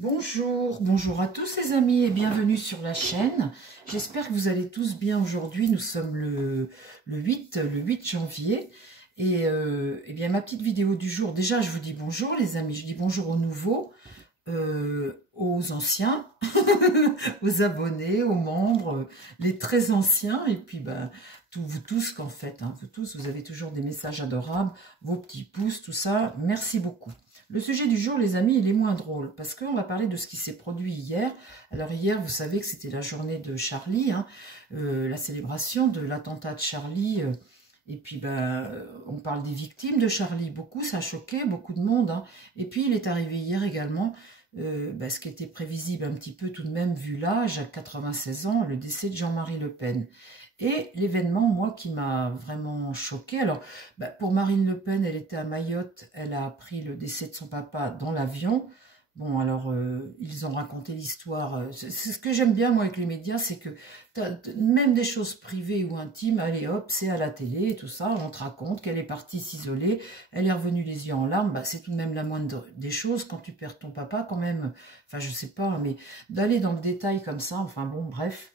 Bonjour, bonjour à tous les amis et bienvenue sur la chaîne. J'espère que vous allez tous bien aujourd'hui. Nous sommes le 8 janvier et eh bien ma petite vidéo du jour. Déjà, je vous dis bonjour les amis, je dis bonjour aux nouveaux, aux anciens, aux abonnés, aux membres, les très anciens et puis vous tous qu'en fait, vous tous, vous avez toujours des messages adorables, vos petits pouces, tout ça. Merci beaucoup. Le sujet du jour, les amis, il est moins drôle parce qu'on va parler de ce qui s'est produit hier. Alors hier, vous savez que c'était la journée de Charlie, la célébration de l'attentat de Charlie. Et puis, on parle des victimes de Charlie. Beaucoup, ça a choqué beaucoup de monde. Et puis, il est arrivé hier également, ce qui était prévisible un petit peu tout de même, vu l'âge, à 96 ans, le décès de Jean-Marie Le Pen. Et l'événement, moi, qui m'a vraiment choquée, alors, pour Marine Le Pen, elle était à Mayotte, elle a appris le décès de son papa dans l'avion. Bon, alors, ils ont raconté l'histoire. C'est ce que j'aime bien, moi, avec les médias, c'est que même des choses privées ou intimes, allez hop, c'est à la télé et tout ça, on te raconte qu'elle est partie s'isoler, elle est revenue les yeux en larmes, c'est tout de même la moindre des choses quand tu perds ton papa, quand même. Enfin, je sais pas, mais d'aller dans le détail comme ça, enfin bon, bref.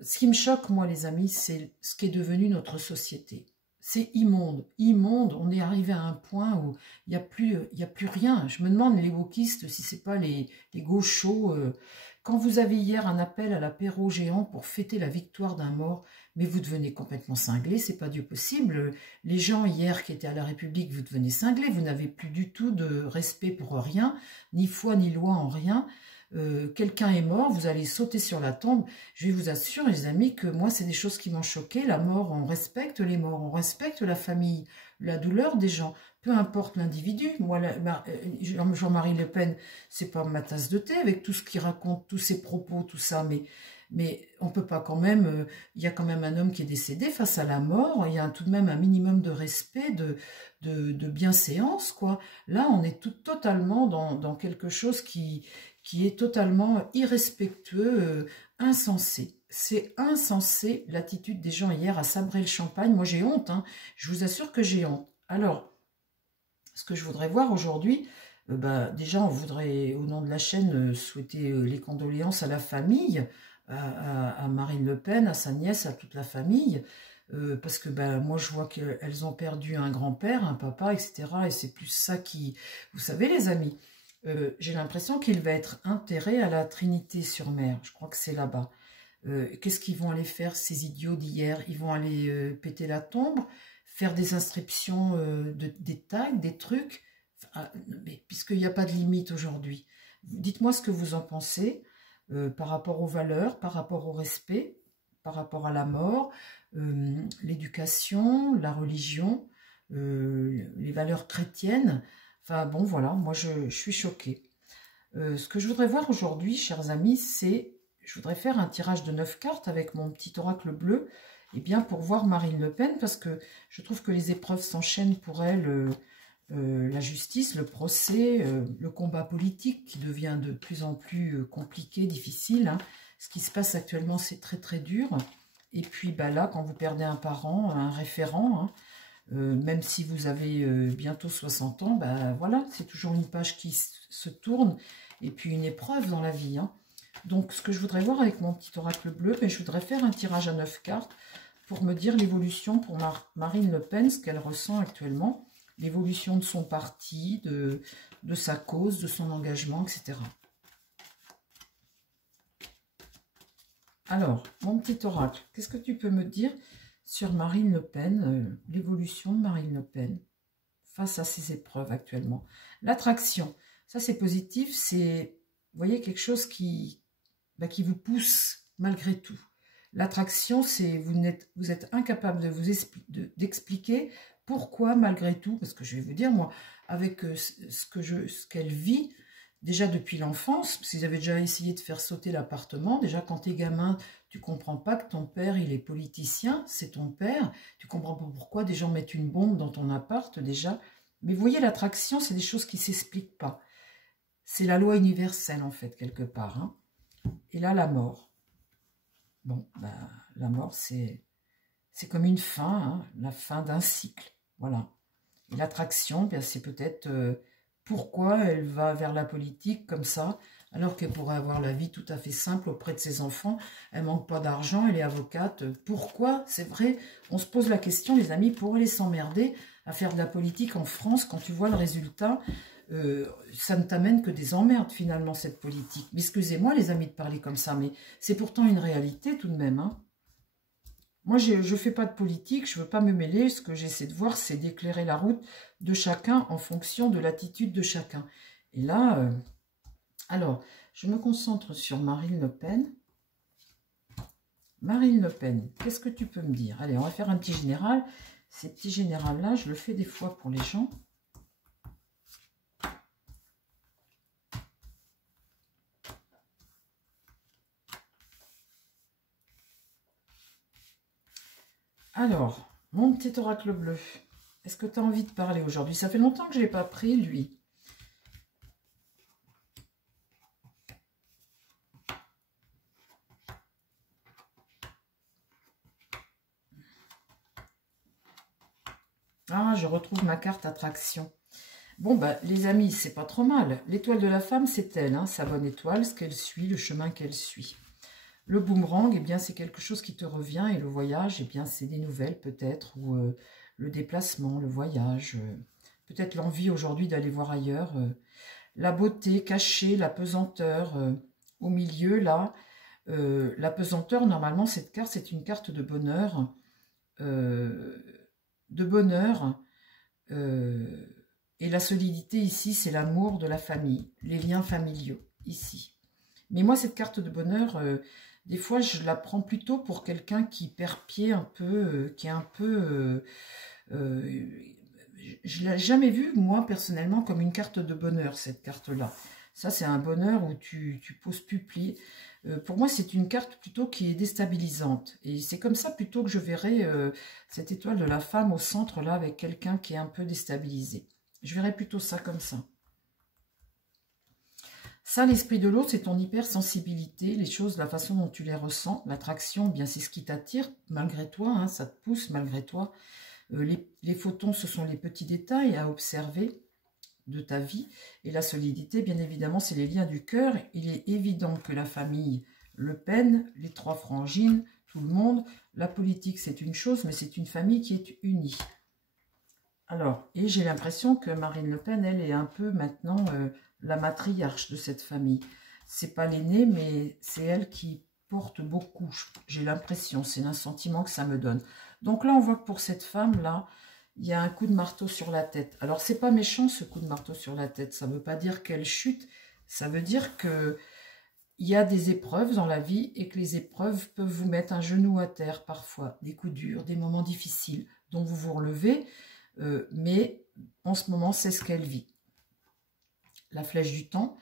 Ce qui me choque, moi, les amis, c'est ce qu'est devenu notre société. C'est immonde, immonde. On est arrivé à un point où il n'y a plus rien. Je me demande, les wokistes, si c'est pas les gauchos. Quand vous avez hier un appel à l'apéro géant pour fêter la victoire d'un mort, mais vous devenez complètement cinglé, c'est pas Dieu possible. Les gens hier qui étaient à la République, vous devenez cinglés. Vous n'avez plus du tout de respect pour rien, ni foi ni loi en rien. Quelqu'un est mort, vous allez sauter sur la tombe. Je vais vous assurer, les amis, que moi, c'est des choses qui m'ont choqué. La mort, on respecte les morts, on respecte la famille, la douleur des gens, peu importe l'individu. Moi, Jean-Marie Le Pen, c'est pas ma tasse de thé avec tout ce qu'il raconte, tous ses propos, tout ça, mais on peut pas quand même. Il y a quand même un homme qui est décédé face à la mort. Il y a tout de même un minimum de respect, de bienséance, quoi. Là, on est totalement dans quelque chose qui est totalement irrespectueux, insensé. C'est insensé l'attitude des gens hier à sabrer le champagne. Moi j'ai honte, je vous assure que j'ai honte. Alors, ce que je voudrais voir aujourd'hui, déjà on voudrait au nom de la chaîne souhaiter les condoléances à la famille, à Marine Le Pen, à sa nièce, à toute la famille, parce que moi je vois qu'elles ont perdu un grand-père, un papa, etc. Et c'est plus ça qui... Vous savez les amis, j'ai l'impression qu'il va être enterré à la Trinité-sur-Mer. Je crois que c'est là-bas. Qu'est-ce qu'ils vont aller faire, ces idiots d'hier? Ils vont aller péter la tombe, faire des inscriptions, des tags, des trucs, mais puisqu'il n'y a pas de limite aujourd'hui. Dites-moi ce que vous en pensez par rapport aux valeurs, par rapport au respect, par rapport à la mort, l'éducation, la religion, les valeurs chrétiennes. Enfin bon, voilà, moi je suis choquée. Ce que je voudrais voir aujourd'hui, chers amis, c'est... Je voudrais faire un tirage de 9 cartes avec mon petit oracle bleu, et bien pour voir Marine Le Pen, parce que je trouve que les épreuves s'enchaînent pour elle, la justice, le procès, le combat politique qui devient de plus en plus compliqué, difficile. Ce qui se passe actuellement, c'est très très dur. Et puis là, quand vous perdez un parent, un référent, même si vous avez bientôt 60 ans, voilà, c'est toujours une page qui se tourne, et puis une épreuve dans la vie. Donc, ce que je voudrais voir avec mon petit oracle bleu, je voudrais faire un tirage à 9 cartes pour me dire l'évolution pour Marine Le Pen, ce qu'elle ressent actuellement, l'évolution de son parti, de sa cause, de son engagement, etc. Alors, mon petit oracle, qu'est-ce que tu peux me dire sur Marine Le Pen, l'évolution de Marine Le Pen face à ces épreuves actuellement? L'attraction, ça c'est positif, c'est, vous voyez, quelque chose qui vous pousse malgré tout. L'attraction, c'est vous êtes incapable d'expliquer pourquoi malgré tout, parce que je vais vous dire, moi, avec ce qu'elle vit, déjà depuis l'enfance, parce qu'ils avaient déjà essayé de faire sauter l'appartement, déjà quand t'es gamin, tu comprends pas que ton père, il est politicien, c'est ton père, tu comprends pas pourquoi des gens mettent une bombe dans ton appart, déjà. Mais vous voyez, l'attraction, c'est des choses qui s'expliquent pas. C'est la loi universelle, en fait, quelque part, Et là, la mort. Bon, la mort, c'est comme une fin, la fin d'un cycle. Voilà. Et l'attraction, c'est peut-être Pourquoi elle va vers la politique comme ça, alors qu'elle pourrait avoir la vie tout à fait simple auprès de ses enfants? Elle manque pas d'argent, elle est avocate. Pourquoi? C'est vrai, on se pose la question, les amis, pour aller s'emmerder à faire de la politique en France quand tu vois le résultat? Ça ne t'amène que des emmerdes finalement, cette politique. Mais excusez-moi les amis de parler comme ça, mais c'est pourtant une réalité tout de même, hein. Moi, je ne fais pas de politique, je ne veux pas me mêler. Ce que j'essaie de voir, c'est d'éclairer la route de chacun en fonction de l'attitude de chacun. Et là, alors, je me concentre sur Marine Le Pen. Marine Le Pen, qu'est-ce que tu peux me dire? Allez, on va faire un petit général. Ces petits généraux-là, je le fais des fois pour les gens. Alors, mon petit oracle bleu, est-ce que tu as envie de parler aujourd'hui? Ça fait longtemps que je ne l'ai pas pris, lui. Ah, je retrouve ma carte attraction. Bon, bah, les amis, c'est pas trop mal. L'étoile de la femme, c'est elle, hein, sa bonne étoile, ce qu'elle suit, le chemin qu'elle suit. Le boomerang, eh bien, c'est quelque chose qui te revient, et le voyage, eh bien, c'est des nouvelles peut-être, ou le déplacement, le voyage, peut-être l'envie aujourd'hui d'aller voir ailleurs, la beauté cachée, la pesanteur, au milieu, là, la pesanteur, normalement, cette carte, c'est une carte de bonheur, et la solidité ici, c'est l'amour de la famille, les liens familiaux, ici. Mais moi, cette carte de bonheur, des fois, je la prends plutôt pour quelqu'un qui perd pied un peu, qui est un peu... je ne l'ai jamais vue, moi, personnellement, comme une carte de bonheur, cette carte-là. Ça, c'est un bonheur où tu poses plus pli. Pour moi, c'est une carte plutôt qui est déstabilisante. Et c'est comme ça plutôt que je verrais cette étoile de la femme au centre, là, avec quelqu'un qui est un peu déstabilisé. Je verrais plutôt ça comme ça. Ça, l'esprit de l'eau, c'est ton hypersensibilité, les choses, la façon dont tu les ressens, l'attraction, bien c'est ce qui t'attire, malgré toi, hein, ça te pousse malgré toi. Les photons, ce sont les petits détails à observer de ta vie. Et la solidité, bien évidemment, c'est les liens du cœur. Il est évident que la famille Le Pen, les trois frangines, tout le monde, la politique, c'est une chose, mais c'est une famille qui est unie. Alors, et j'ai l'impression que Marine Le Pen, elle est un peu maintenant la matriarche de cette famille. C'est pas l'aînée, mais c'est elle qui porte beaucoup. J'ai l'impression, c'est un sentiment que ça me donne. Donc là, on voit que pour cette femme-là, il y a un coup de marteau sur la tête. Alors, c'est pas méchant, ce coup de marteau sur la tête. Ça ne veut pas dire qu'elle chute. Ça veut dire que il y a des épreuves dans la vie et que les épreuves peuvent vous mettre un genou à terre parfois. Des coups durs, des moments difficiles dont vous vous relevez. Mais en ce moment, c'est ce qu'elle vit. La flèche du temps.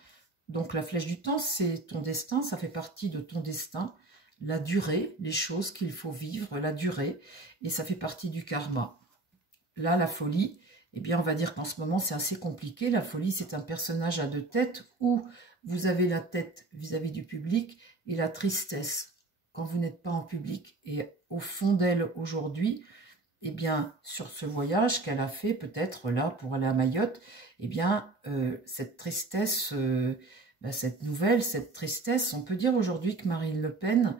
Donc, la flèche du temps, c'est ton destin. Ça fait partie de ton destin. La durée, les choses qu'il faut vivre, la durée. Et ça fait partie du karma. Là, la folie, eh bien, on va dire qu'en ce moment, c'est assez compliqué. La folie, c'est un personnage à deux têtes où vous avez la tête vis-à-vis du public et la tristesse quand vous n'êtes pas en public. Et au fond d'elle, aujourd'hui, eh bien, sur ce voyage qu'elle a fait, peut-être là, pour aller à Mayotte, eh bien, cette tristesse, cette nouvelle, cette tristesse, on peut dire aujourd'hui que Marine Le Pen,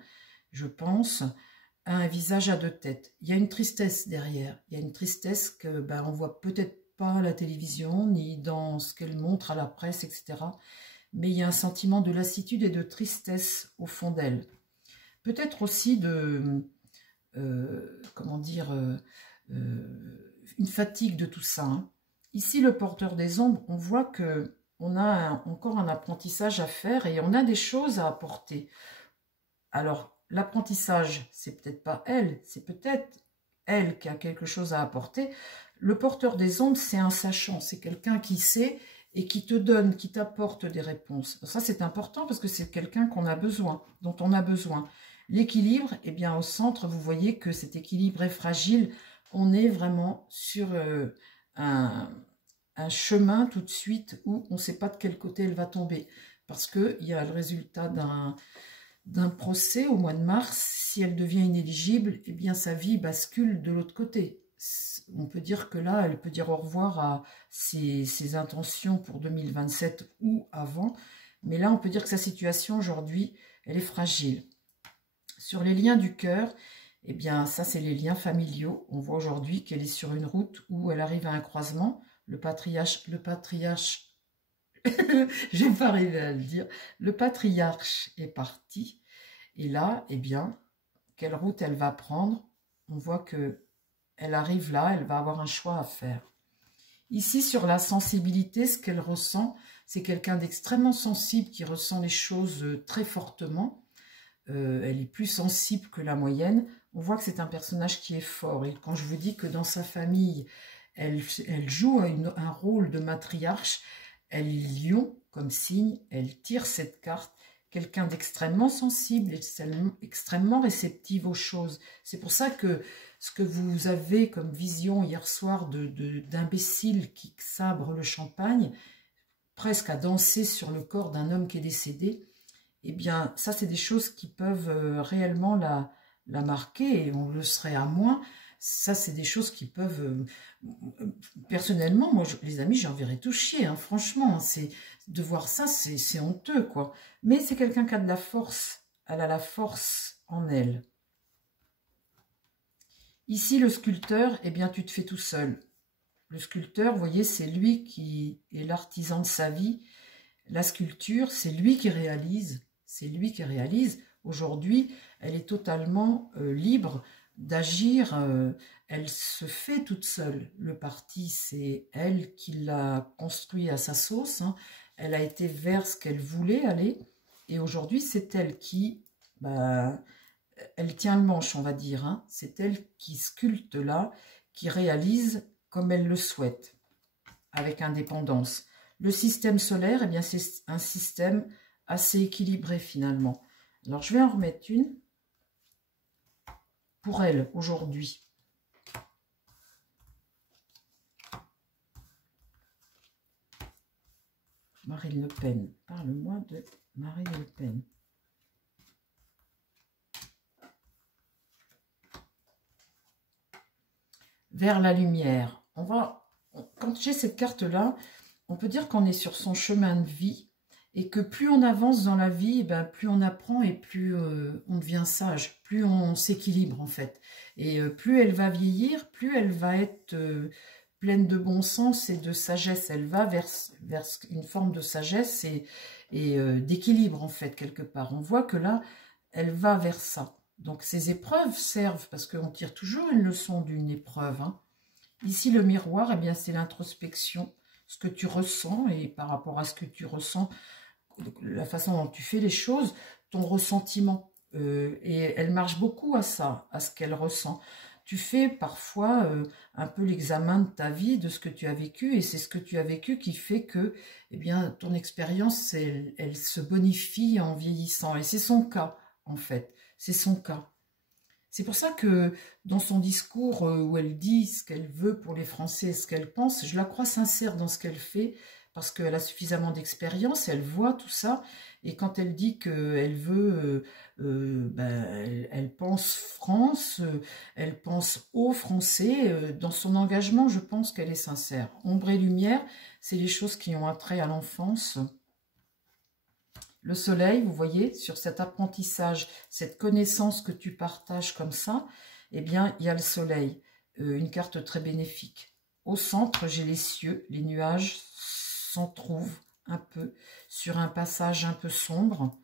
je pense, a un visage à deux têtes. Il y a une tristesse derrière. Il y a une tristesse que on voit peut-être pas à la télévision, ni dans ce qu'elle montre à la presse, etc. Mais il y a un sentiment de lassitude et de tristesse au fond d'elle. Peut-être aussi de... comment dire, une fatigue de tout ça. Hein. Ici, le porteur des ombres, on voit que on a encore un apprentissage à faire et on a des choses à apporter. Alors, l'apprentissage, c'est peut-être pas elle, c'est peut-être elle qui a quelque chose à apporter. Le porteur des ombres, c'est un sachant, c'est quelqu'un qui sait et qui te donne, qui t'apporte des réponses. Ça, c'est important parce que c'est quelqu'un qu'on a besoin, dont on a besoin. L'équilibre, eh bien, au centre, vous voyez que cet équilibre est fragile. On est vraiment sur un chemin tout de suite où on ne sait pas de quel côté elle va tomber. Parce qu'il y a le résultat d'un procès au mois de mars. Si elle devient inéligible, eh bien, sa vie bascule de l'autre côté. on peut dire que là, elle peut dire au revoir à ses intentions pour 2027 ou avant. Mais là, on peut dire que sa situation aujourd'hui, elle est fragile. Sur les liens du cœur, eh bien, ça, c'est les liens familiaux. On voit aujourd'hui qu'elle est sur une route où elle arrive à un croisement. Le patriarche, je vais pas arriver à le dire, le patriarche est parti. Et là, eh bien, quelle route elle va prendre? On voit que elle arrive là, elle va avoir un choix à faire. Ici, sur la sensibilité, ce qu'elle ressent, c'est quelqu'un d'extrêmement sensible qui ressent les choses très fortement. Elle est plus sensible que la moyenne. On voit que c'est un personnage qui est fort. Et quand je vous dis que dans sa famille, elle joue un rôle de matriarche, elle est lion comme signe, elle tire cette carte. Quelqu'un d'extrêmement sensible, extrêmement réceptive aux choses. C'est pour ça que ce que vous avez comme vision hier soir d'imbécile qui sabre le champagne, presque à danser sur le corps d'un homme qui est décédé, eh bien, ça, c'est des choses qui peuvent réellement la marquer, et on le serait à moins. Ça, c'est des choses qui peuvent... personnellement, moi, les amis, j'en verrais tout chier, hein, franchement. De voir ça, c'est honteux, quoi. Mais c'est quelqu'un qui a de la force. Elle a la force en elle. Ici, le sculpteur, eh bien, tu te fais tout seul. Le sculpteur, vous voyez, c'est lui qui est l'artisan de sa vie. La sculpture, c'est lui qui réalise. C'est lui qui réalise. Aujourd'hui, elle est totalement libre d'agir. Elle se fait toute seule. Le parti, c'est elle qui l'a construit à sa sauce. Hein. Elle a été vers ce qu'elle voulait aller. Et aujourd'hui, c'est elle qui... elle tient le manche, on va dire. Hein. C'est elle qui sculpte là, qui réalise comme elle le souhaite, avec indépendance. Le système solaire, eh bien, c'est un système assez équilibré finalement. Alors, je vais en remettre une pour elle aujourd'hui. Marine Le Pen. Parle-moi de Marine Le Pen. Vers la lumière. Quand j'ai cette carte-là, on peut dire qu'on est sur son chemin de vie et que plus on avance dans la vie, plus on apprend et plus on devient sage, plus on s'équilibre en fait. Et plus elle va vieillir, plus elle va être pleine de bon sens et de sagesse. Elle va vers une forme de sagesse et d'équilibre en fait quelque part. On voit que là, elle va vers ça. Donc ces épreuves servent, parce qu'on tire toujours une leçon d'une épreuve. Hein. Ici, le miroir, eh bien, c'est l'introspection, ce que tu ressens, et par rapport à ce que tu ressens, la façon dont tu fais les choses, ton ressentiment. Et elle marche beaucoup à ça, à ce qu'elle ressent. Tu fais parfois un peu l'examen de ta vie, de ce que tu as vécu, et c'est ce que tu as vécu qui fait que eh bien, ton expérience, elle se bonifie en vieillissant. Et c'est son cas, en fait. C'est son cas. C'est pour ça que dans son discours où elle dit ce qu'elle veut pour les Français et ce qu'elle pense, je la crois sincère dans ce qu'elle fait parce qu'elle a suffisamment d'expérience, elle voit tout ça. Et quand elle dit qu'elle veut, elle pense France, elle pense aux Français, dans son engagement, je pense qu'elle est sincère. Ombre et lumière, c'est les choses qui ont attrait à l'enfance. Le soleil, vous voyez, sur cet apprentissage, cette connaissance que tu partages comme ça, eh bien, il y a le soleil, une carte très bénéfique. Au centre, j'ai les cieux, les nuages s'en trouvent un peu sur un passage un peu sombre.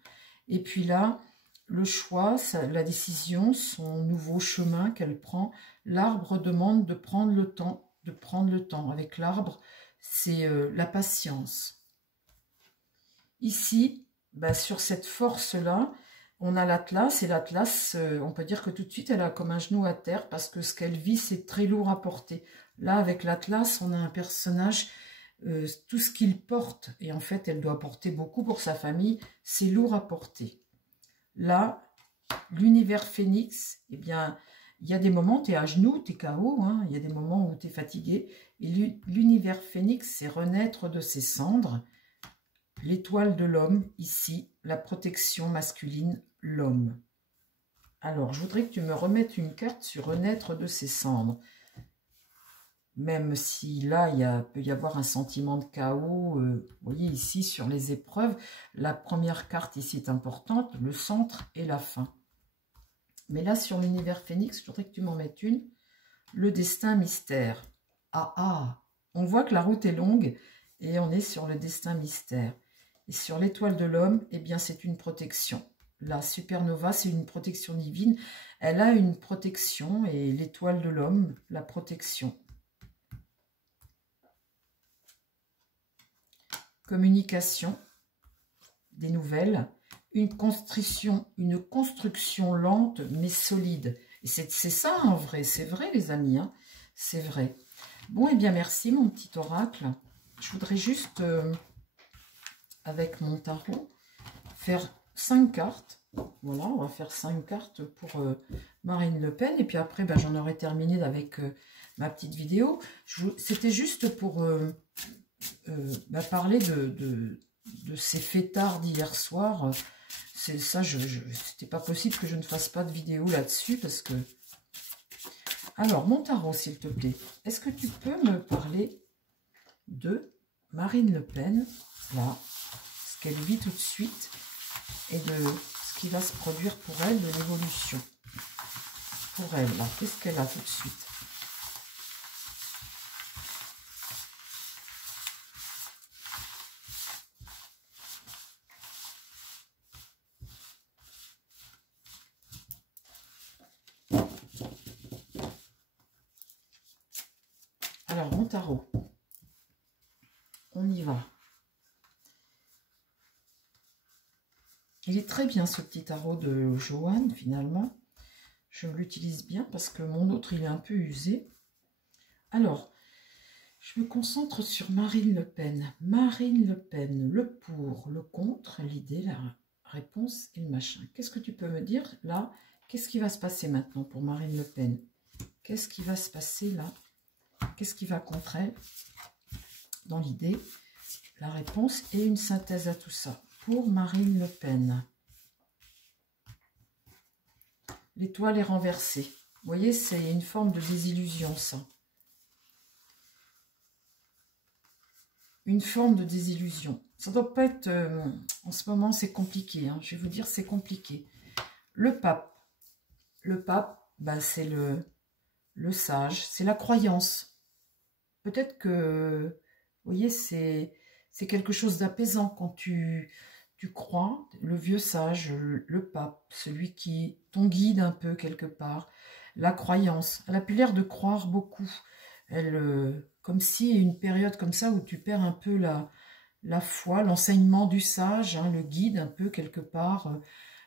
Et puis là, le choix, la décision, son nouveau chemin qu'elle prend, l'arbre demande de prendre le temps. Avec l'arbre, c'est la patience. Ici, sur cette force-là, on a l'Atlas, et l'Atlas, on peut dire que tout de suite, elle a comme un genou à terre, parce que ce qu'elle vit, c'est très lourd à porter. Là, avec l'Atlas, on a un personnage, tout ce qu'il porte, et en fait, elle doit porter beaucoup pour sa famille, c'est lourd à porter. Là, l'univers phénix, eh bien, il y a des moments où tu es à genoux, tu es KO, hein, il y a des moments où tu es fatigué, et l'univers phénix, c'est renaître de ses cendres. L'étoile de l'homme, ici, la protection masculine, l'homme. Alors, je voudrais que tu me remettes une carte sur renaître de ses cendres. même si là, peut y avoir un sentiment de chaos. Vous voyez ici, sur les épreuves, la première carte ici est importante, le centre et la fin. Mais là, sur l'univers phénix, je voudrais que tu m'en mettes une. Le destin mystère. Ah, ah, on voit que la route est longue et on est sur le destin mystère. Et sur l'étoile de l'homme, eh bien, c'est une protection. La supernova, c'est une protection divine. Elle a une protection et l'étoile de l'homme, la protection. Communication, des nouvelles, une construction lente mais solide. Et c'est ça en vrai, c'est vrai les amis, hein, c'est vrai. Bon, et bien merci mon petit oracle. Je voudrais juste, avec mon tarot, faire 5 cartes. Voilà, on va faire 5 cartes pour Marine Le Pen. Et puis après, ben, j'en aurai terminé avec ma petite vidéo. C'était juste pour parler de ces fêtards d'hier soir. C'est ça, c'était pas possible que je ne fasse pas de vidéo là-dessus parce que... Alors, mon tarot, s'il te plaît, est-ce que tu peux me parler de Marine Le Pen, là, ce qu'elle vit tout de suite, et de ce qui va se produire pour elle, de l'évolution. Pour elle, là, qu'est-ce qu'elle a tout de suite? Alors, mon tarot, on y va. Il est très bien ce petit tarot de Joanne, finalement. Je l'utilise bien parce que mon autre, il est un peu usé. Alors, je me concentre sur Marine Le Pen. Marine Le Pen, le pour, le contre, l'idée, la réponse et le machin. Qu'est-ce que tu peux me dire là? Qu'est-ce qui va se passer maintenant pour Marine Le Pen? Qu'est-ce qui va se passer là? Qu'est-ce qui va contre elle dans l'idée? La réponse et une synthèse à tout ça. Pour Marine Le Pen. L'étoile est renversée. Vous voyez, c'est une forme de désillusion, ça. Une forme de désillusion. Ça ne doit pas être... en ce moment, c'est compliqué. Hein. Je vais vous dire, c'est compliqué. Le pape. Le pape, ben, c'est le sage. C'est la croyance. Peut-être que... Vous voyez, c'est quelque chose d'apaisant quand tu crois, le vieux sage, le pape, celui qui ton guide un peu quelque part, la croyance. Elle a plus l'air de croire beaucoup. Elle, comme si une période comme ça où tu perds un peu la foi, l'enseignement du sage, hein, le guide un peu quelque part,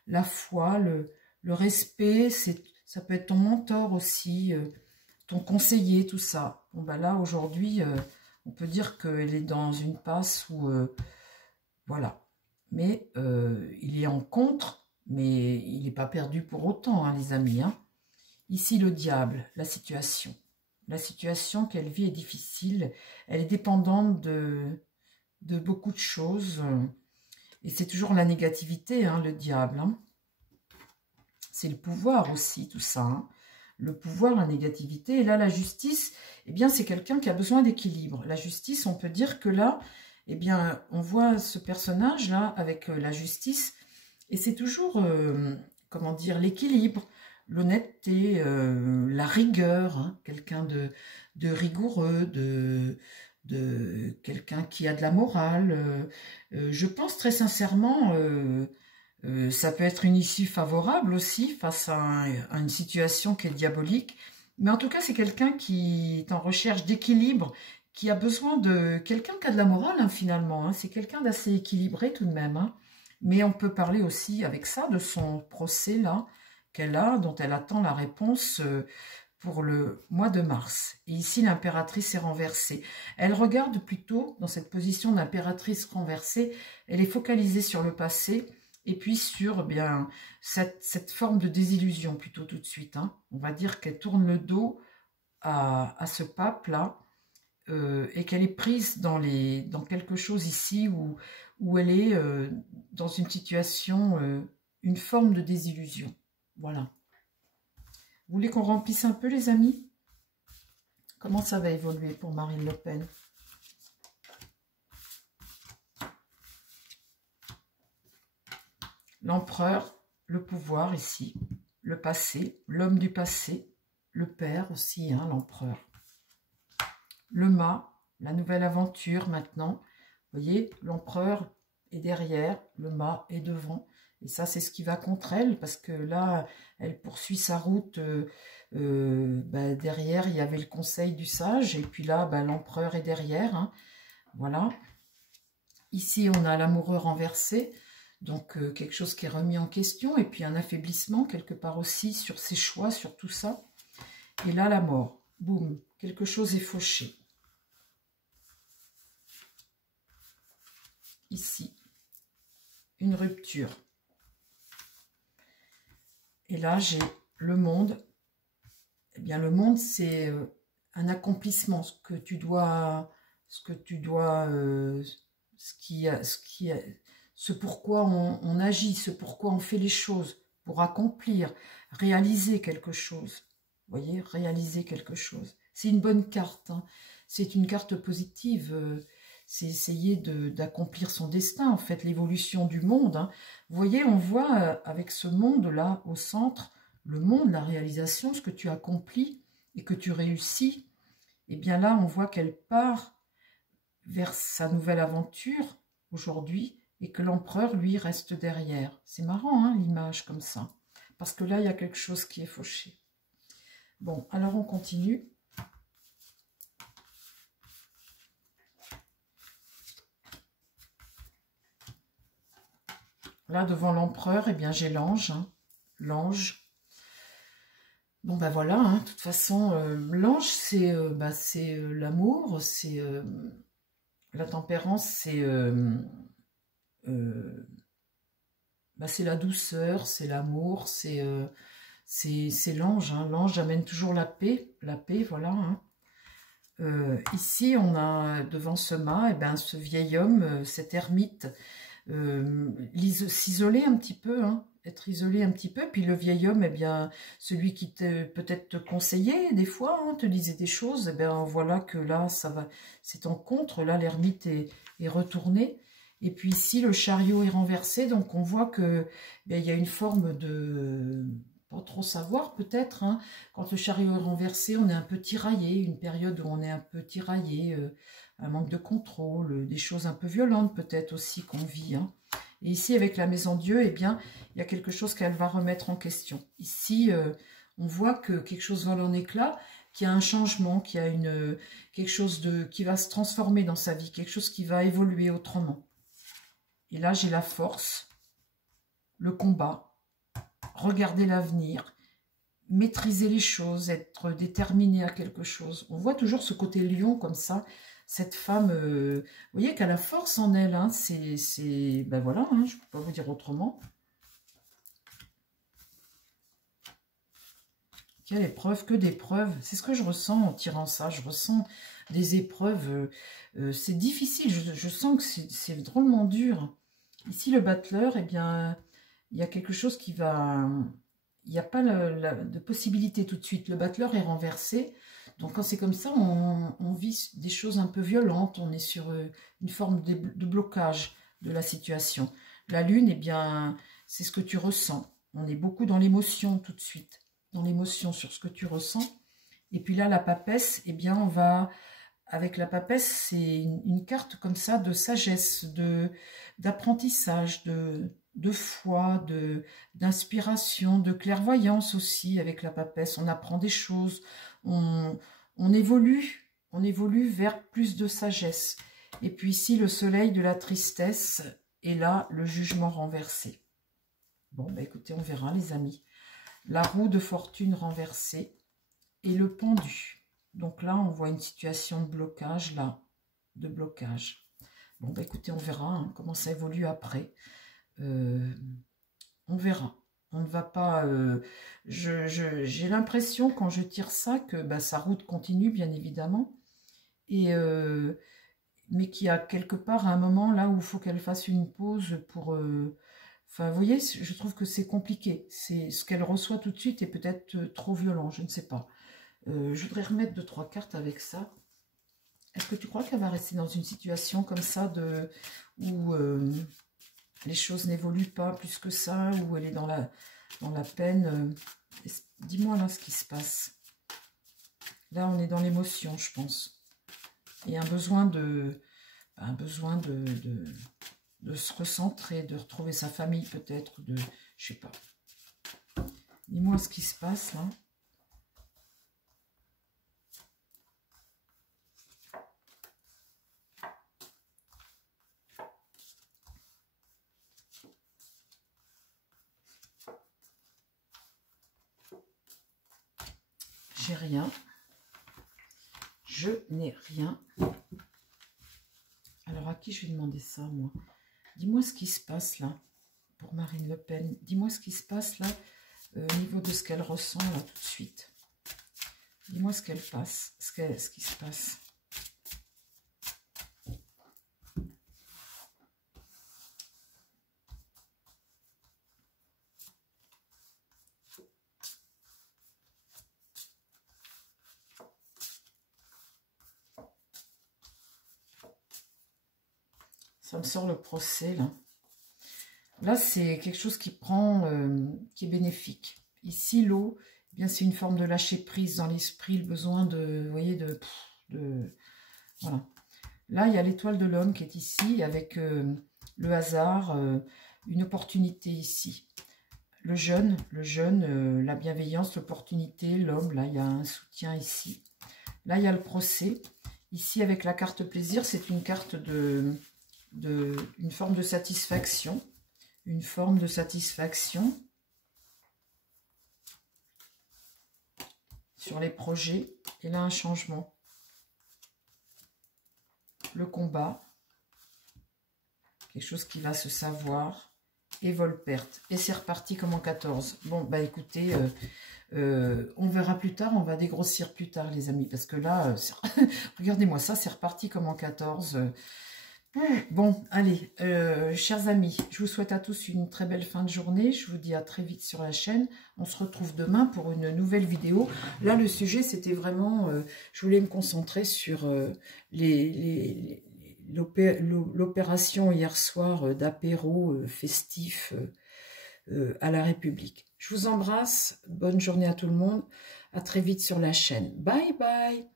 la foi, le respect, ça peut être ton mentor aussi, ton conseiller, tout ça. Bon ben là aujourd'hui, on peut dire qu'elle est dans une passe où, voilà. Mais il est en contre, mais il n'est pas perdu pour autant, hein, les amis. Hein. Ici, le diable, la situation. La situation qu'elle vit est difficile. Elle est dépendante de beaucoup de choses. Et c'est toujours la négativité, hein, le diable. Hein. C'est le pouvoir aussi, tout ça. Hein. Le pouvoir, la négativité. Et là, la justice, eh bien, c'est quelqu'un qui a besoin d'équilibre. La justice, on peut dire que là... Eh bien, on voit ce personnage-là avec la justice, et c'est toujours, comment dire, l'équilibre, l'honnêteté, la rigueur, hein, quelqu'un de rigoureux, de quelqu'un qui a de la morale. Je pense très sincèrement, ça peut être une issue favorable aussi face à une situation qui est diabolique, mais en tout cas, c'est quelqu'un qui est en recherche d'équilibre, qui a besoin de quelqu'un qui a de la morale, hein, finalement. Hein. C'est quelqu'un d'assez équilibré tout de même. Hein. Mais on peut parler aussi avec ça de son procès là qu'elle a, dont elle attend la réponse pour le mois de mars. Et ici, l'impératrice est renversée. Elle regarde plutôt, dans cette position d'impératrice renversée, elle est focalisée sur le passé et puis sur bien cette forme de désillusion plutôt tout de suite. Hein. On va dire qu'elle tourne le dos à ce pape-là, et qu'elle est prise dans quelque chose ici où elle est dans une situation, une forme de désillusion. Voilà. Vous voulez qu'on remplisse un peu, les amis? Comment ça va évoluer pour Marine Le Pen? L'empereur, le pouvoir ici, le passé, l'homme du passé, le père aussi, hein, l'empereur. Le mât, la nouvelle aventure maintenant. Vous voyez, l'empereur est derrière, le mât est devant. Et ça, c'est ce qui va contre elle, parce que là, elle poursuit sa route. Derrière, il y avait le conseil du sage, et puis là, l'empereur est derrière. Hein, voilà. Ici, on a l'amoureux renversé, donc quelque chose qui est remis en question, et puis un affaiblissement quelque part aussi sur ses choix, sur tout ça. Et là, la mort. Boum, quelque chose est fauché. Ici, une rupture. Et là, j'ai le monde. Eh bien, le monde, c'est un accomplissement, ce pourquoi on agit, ce pourquoi on fait les choses, pour accomplir, réaliser quelque chose. Vous voyez, réaliser quelque chose. C'est une bonne carte, hein. C'est une carte positive. C'est essayer d'accomplir son destin, en fait, l'évolution du monde. Hein. Vous voyez, on voit avec ce monde-là, au centre, le monde, la réalisation, ce que tu accomplis et que tu réussis. Et bien là, on voit qu'elle part vers sa nouvelle aventure, aujourd'hui, et que l'empereur, lui, reste derrière. C'est marrant, hein, l'image comme ça. Parce que là, il y a quelque chose qui est fauché. Bon, alors on continue. Là, devant l'empereur, eh bien, j'ai l'ange. Hein, l'ange. Bon, ben voilà, hein, de toute façon, l'ange, c'est l'amour, c'est la tempérance, c'est la douceur, c'est l'amour, c'est l'ange. Hein. L'ange amène toujours la paix, voilà. Hein. Ici, on a devant ce mât, ce vieil homme, cet ermite, s'isoler un petit peu, hein, être isolé un petit peu, puis le vieil homme, celui qui peut-être te conseillait des fois, hein, te disait des choses, voilà que là, ça va, c'est en contre, là, l'ermite est retourné, et puis ici, le chariot est renversé, donc on voit que il y a une forme de... pas trop savoir peut-être, hein. Quand le chariot est renversé, on est un peu tiraillé, une période où on est un peu tiraillé, un manque de contrôle, des choses un peu violentes peut-être aussi qu'on vit. Hein. Et ici, avec la maison Dieu, il y a quelque chose qu'elle va remettre en question. Ici, on voit que quelque chose vole en éclats, qu'il y a un changement, qu'il y a quelque chose qui va se transformer dans sa vie, quelque chose qui va évoluer autrement. Et là, j'ai la force, le combat, regarder l'avenir, maîtriser les choses, être déterminé à quelque chose. On voit toujours ce côté lion comme ça, cette femme, vous voyez qu'elle a la force en elle, hein, voilà, hein, je ne peux pas vous dire autrement. Quelle épreuve, que d'épreuves, c'est ce que je ressens en tirant ça, je ressens des épreuves, c'est difficile, je sens que c'est drôlement dur. Ici, le battleur, il y a quelque chose qui va... Il n'y a pas de possibilité tout de suite. Le battleur est renversé. Donc, quand c'est comme ça, on vit des choses un peu violentes. On est sur une forme de blocage de la situation. La lune, c'est ce que tu ressens. On est beaucoup dans l'émotion tout de suite. Dans l'émotion sur ce que tu ressens. Et puis là, la papesse, on va... Avec la papesse, c'est une carte comme ça de sagesse, d'apprentissage, de foi, d'inspiration, de clairvoyance aussi avec la papesse. On apprend des choses, on évolue vers plus de sagesse. Et puis ici, le soleil de la tristesse, et là, le jugement renversé. Bon, écoutez, on verra les amis. La roue de fortune renversée et le pendu. Donc là, on voit une situation de blocage, là, de blocage. Bon, écoutez, on verra hein, comment ça évolue après. On verra. On ne va pas... j'ai l'impression, quand je tire ça, que sa route continue, bien évidemment. Mais qu'il y a quelque part un moment là où il faut qu'elle fasse une pause pour... Enfin, vous voyez, je trouve que c'est compliqué. Ce qu'elle reçoit tout de suite est peut-être trop violent, je ne sais pas. Je voudrais remettre 2-3 cartes avec ça. Est-ce que tu crois qu'elle va rester dans une situation comme ça où les choses n'évoluent pas plus que ça, où elle est dans la peine? Dis-moi là ce qui se passe. Là, on est dans l'émotion, je pense. Et un besoin de se recentrer, de retrouver sa famille peut-être, je sais pas. Dis-moi ce qui se passe là. J'ai rien. Je n'ai rien. Alors, à qui je vais demander ça, moi? Dis-moi ce qui se passe, là, pour Marine Le Pen. Dis-moi ce qui se passe, là, au niveau de ce qu'elle ressent, là, tout de suite. Dis-moi ce qu'elle passe, ce qui se passe. Ça me sort le procès, là. Là, c'est quelque chose qui prend, qui est bénéfique. Ici, l'eau, eh bien, c'est une forme de lâcher prise dans l'esprit, le besoin de, vous voyez, voilà. Là, il y a l'étoile de l'homme qui est ici, avec le hasard, une opportunité ici. Le jeune, la bienveillance, l'opportunité, l'homme, là, il y a un soutien ici. Là, il y a le procès. Ici, avec la carte plaisir, c'est une carte une forme de satisfaction. Une forme de satisfaction sur les projets. Et là, un changement. Le combat. Quelque chose qui va se savoir. Et vol-perte. Et c'est reparti comme en 14. Bon, bah écoutez, on verra plus tard. On va dégrossir plus tard, les amis. Parce que là, regardez-moi ça, c'est reparti comme en 14. Bon, allez, chers amis, je vous souhaite à tous une très belle fin de journée. Je vous dis à très vite sur la chaîne. On se retrouve demain pour une nouvelle vidéo. Là, le sujet, c'était vraiment... je voulais me concentrer sur l'opération hier soir d'apéro festif à la République. Je vous embrasse. Bonne journée à tout le monde. À très vite sur la chaîne. Bye bye.